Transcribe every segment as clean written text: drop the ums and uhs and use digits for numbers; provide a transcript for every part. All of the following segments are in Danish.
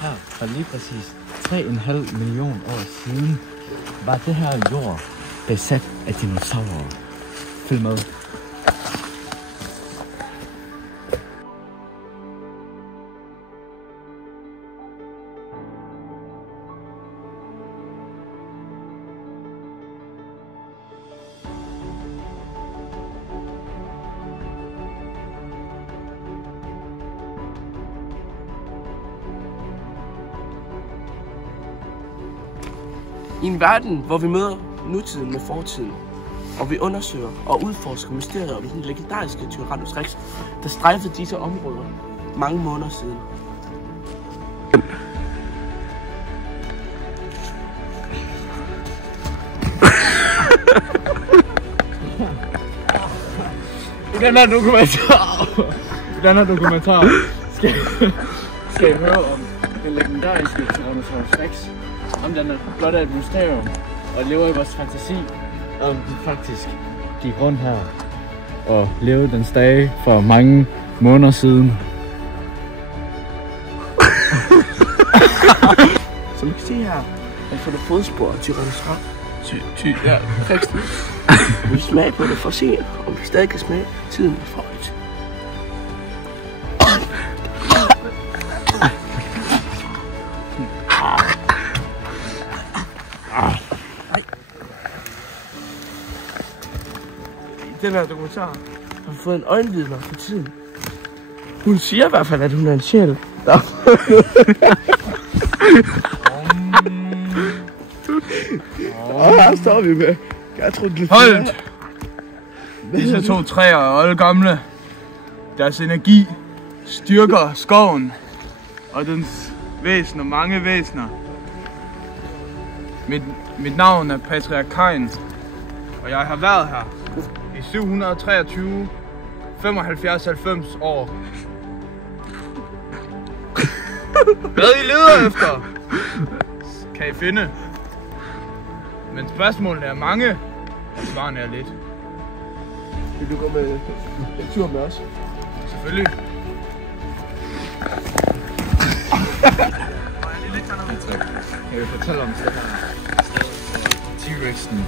her for lige præcis 3,5 millioner år siden var det her jord besat af dinosaurer. Følg med. I en verden, hvor vi møder nutiden med fortiden, og vi undersøger og udforsker mysteriet om den legendariske Tyrannosaurus Rex, der strejfede disse områder mange måneder siden. I den her dokumentar skal I høre om den legendariske Tyrannosaurus Rex. Om den er blot af et mysterium og lever i vores fantasi. Om den faktisk gik rundt her og levede dens dage for mange måneder siden. Som I kan se her, er for det fodspor af Tyrannosaurus Rex. Vi smager på det for at se, om vi stadig kan smage tiden er forholdt. Den her dokumentar har fået en øjenvidner for tiden. Hun siger i hvert fald, at hun er en sjæl. Her står vi med Gertrud. Holdt! Disse to træer er oldgamle. Deres energi styrker skoven og dens væsener, mange væsener. Mit navn er Patriark Kain, og jeg har været her i 723, 75-90 år. Hvad I leder efter, kan I finde. Men spørgsmålene er mange, og svarene er lidt. Vil du gå med en tur med os? Selvfølgelig. Jeg vil fortælle om det her. T-Rexen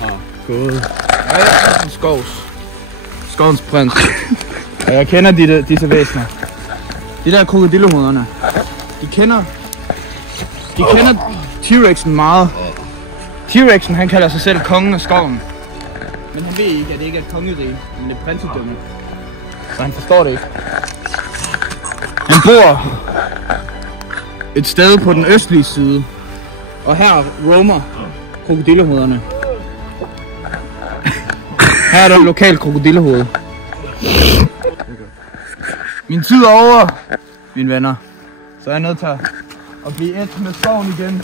har gået. Jeg er skovens prins. Og jeg kender disse væsener. De der krokodillehovederne. De kender T-Rexen meget. T-Rexen, han kalder sig selv kongen af skoven. Men han ved ikke, at det ikke er et kongerige, men et prinsedømme. Så han forstår det ikke. Han bor et sted på den østlige side. Og her roamer krokodillehovederne. Her er der et lokalt krokodillehoved. Min tid er over, mine venner. Så er jeg nødt til at blive et med skoven igen.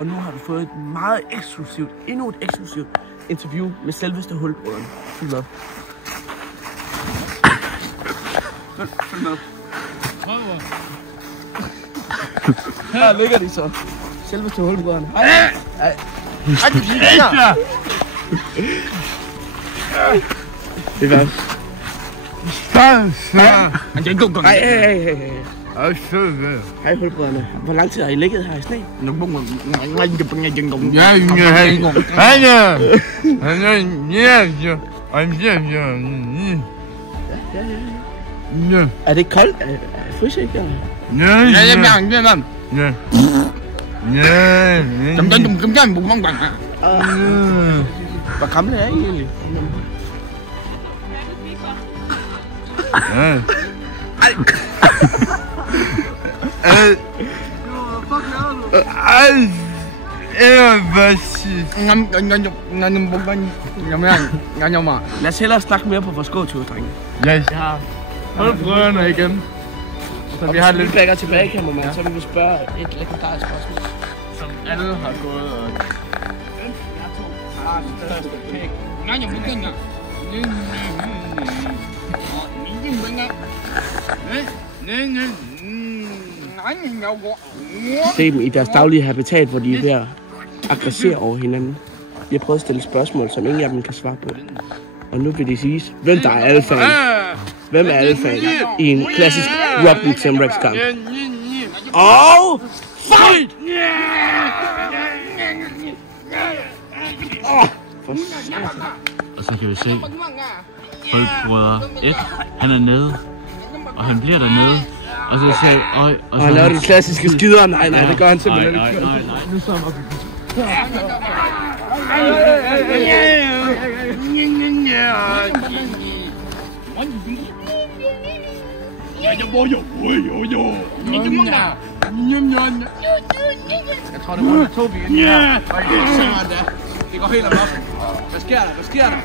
Og nu har du fået et meget eksklusivt, endnu et eksklusivt interview med selveste hulbrødrene. Følg med. Følg med. Her ligger de så. Selveste hulbrødrene. Hej. Hej. Hej. Det er godt. Hej hulbrødrene. Hvor lang tid har I ligget her i sne? Er det koldt? Er det fryser ikke? Hvor gamle er I egentlig? Lad os hellere snakke mere på vores gåtur, drenge. Jeg har brødrene igen. Så vi har lidt bakker tilbage, kameraman, så vil vi spørge et legendarisk spørgsmål. Som alle har gået og... Se dem i deres daglige habitat, hvor de er ved at aggressere over hinanden. Vi har prøvet at stille spørgsmål, som ingen af dem kan svare på. Og nu vil de sige, hvem der er alfa? Hvem er alfaen i en klassisk Robin Temrex kamp? Og fight! Og så kan vi se Hulkbrødre 1, han er nede, og han bliver dernede, og så siger og han laver de klassiske skider. Nej, det gør han simpelthen ikke. Nej, nu så op. Jeg tror, det var Tobi ind her. Det går helt amok. Hvad sker der? Hvad sker der?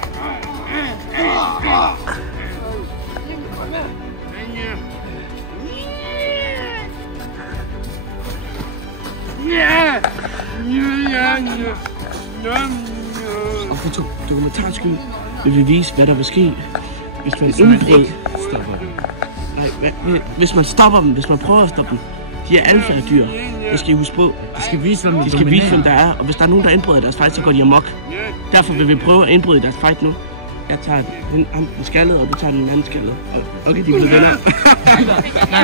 Og for dokumentars skyld vil vi vise, hvad der vil ske, hvis man indbrud stopper dem. Nej, hvis man stopper dem, hvis man prøver at stoppe dem. De er alfa-dyr. Det skal I huske på. De skal vise, hvem der er. Og hvis der er nogen, der indbryder deres fight, så går de amok. Derfor vil vi prøve at indbryde deres fight nu. Jeg tager den skaldede, og du tager den anden skaldede. Okay, de bliver venner. Nej,